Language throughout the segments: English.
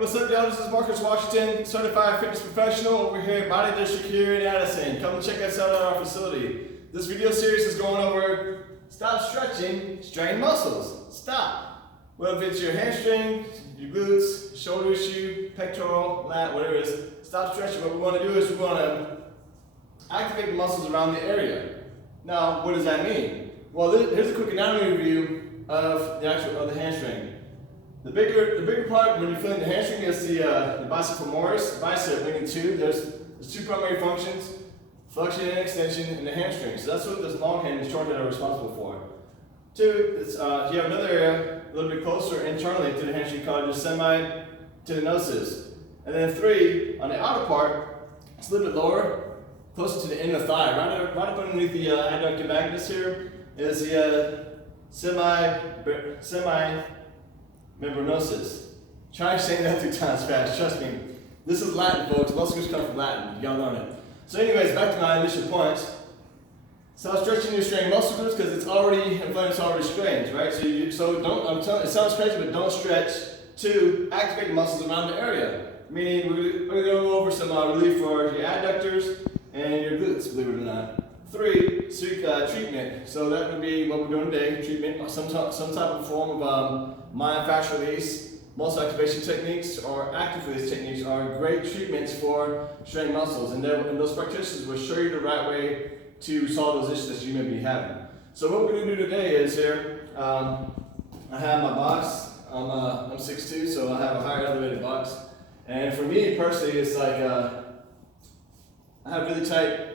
What's up, y'all? This is Marcus Washington, certified fitness professional over here at Body District here in Addison. Come and check us out at our facility. This video series is going over stop stretching strained muscles. Stop. Whether it's your hamstring, your glutes, shoulder issue, pectoral, lat, whatever it is, stop stretching. What we want to do is we want to activate the muscles around the area. Now, what does that mean? Well, here's a quick anatomy review of the hamstring. The bigger part when you're feeling the hamstring is the bicep femoris, bicep linked in two. There's two primary functions: flexion and extension in the hamstring. So that's what this long hand and short hand are responsible for. Two, you have another area a little bit closer internally to the hamstring called your semi-tendinosus. And then three, on the outer part, it's a little bit lower, closer to the inner thigh. Right up underneath the adductor magnus here is the semi-membranosus. Try saying that 3 times fast, trust me. This is Latin, folks. Most groups come from Latin. You gotta learn it. So anyways, back to my initial points. Stop stretching your strained muscle groups because it's already inflamed, it's already strained, right? So don't, it sounds crazy, but don't stretch to activate the muscles around the area. Meaning, we're gonna go over some relief for your adductors and your glutes, believe it or not. 3, treatment. So that would be what we're doing today, treatment, some type of form of myofascial release. Muscle activation techniques or active release techniques are great treatments for strained muscles, and those practitioners will show you the right way to solve those issues that you may be having. So what we're going to do today is here, I have my box. I'm 6'2", so I have a higher elevated box. And for me personally, it's like I have really tight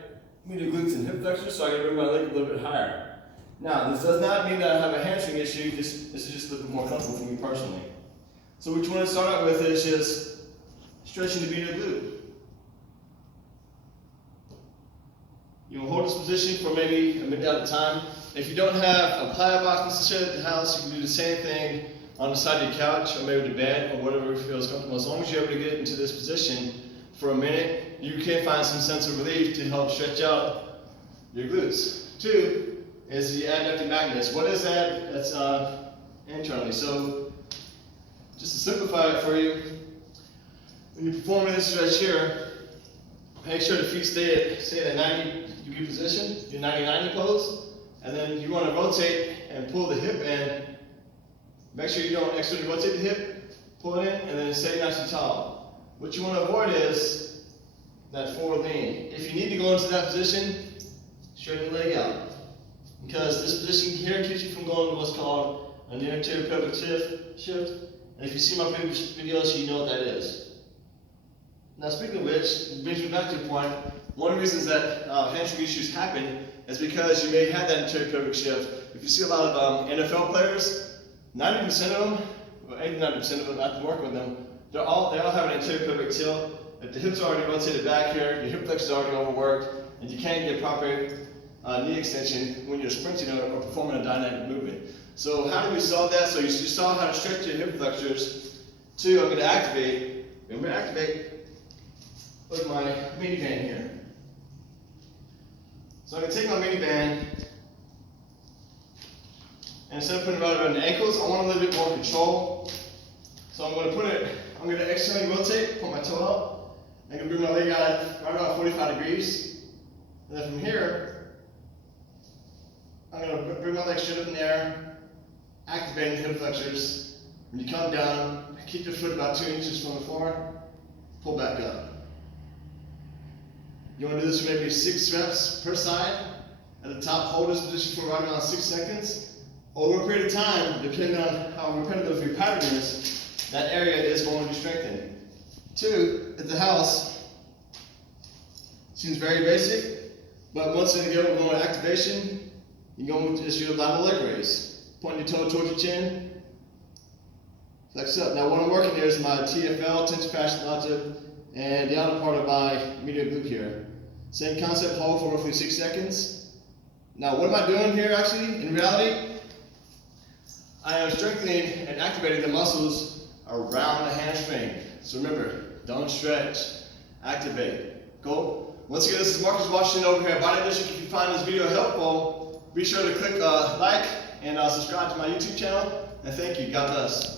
medial glutes and hip flexors, so I can bring my leg a little bit higher. Now, this does not mean that I have a hamstring issue. This is just a little bit more comfortable for me personally. So what you want to start out with is just stretching the medial glute. You will hold this position for maybe a minute at a time. If you don't have a plyo box necessarily at the house, you can do the same thing on the side of your couch or maybe the bed or whatever feels comfortable. As long as you're able to get into this position for a minute, you can find some sense of relief to help stretch out your glutes. 2 is the adductor magnus. What is that? That's internally. So just to simplify it for you, when you're performing this stretch here, make sure the feet stay at a 90-degree position, your 90-90 pose, and then you want to rotate and pull the hip in. Make sure you don't externally rotate the hip, pull it in, and then stay nice and tall. What you want to avoid is that forward lean. If you need to go into that position, straighten the leg out. Because this position here keeps you from going to what's called an anterior pelvic shift. And if you see my previous videos, you know what that is. Now, speaking of which, it brings me back to the point. One of the reasons that hamstring issues happen is because you may have that anterior pelvic shift. If you see a lot of NFL players, 90% of them, or 89% of them, after working with them, they all have an anterior pelvic tilt. If the hips are already rotated back here, your hip flexors are already overworked, and you can't get proper knee extension when you're sprinting or performing a dynamic movement. So how do we solve that? So you saw how to stretch your hip flexors. 2, I'm going to activate. I'm going to activate with my mini band here. So I'm going to take my mini band, and instead of putting it right around the ankles, I want a little bit more control. So I'm going to externally rotate, put my toe out, I'm going to bring my leg out right about 45 degrees. And then from here, I'm going to bring my leg straight up in the air, activating the hip flexors. When you come down, keep your foot about 2 inches from the floor, pull back up. You want to do this for maybe 6 reps per side. At the top, hold this position for right around 6 seconds. Over a period of time, depending on how repetitive your pattern is, that area is going to be strengthened. 2, at the house, seems very basic, but once again, we're going to activation. You go with just your lateral leg raise. Point your toe towards your chin. Flex up. Now what I'm working here is my TFL, tension fascia lata, and the outer part of my medial glute here. Same concept, hold for roughly 6 seconds. Now what am I doing here actually? In reality, I am strengthening and activating the muscles around the hamstring. So remember, don't stretch, activate. Go. Once again, this is Marcus Washington over here at Body District. If you find this video helpful, be sure to click like and subscribe to my YouTube channel. And thank you. God bless.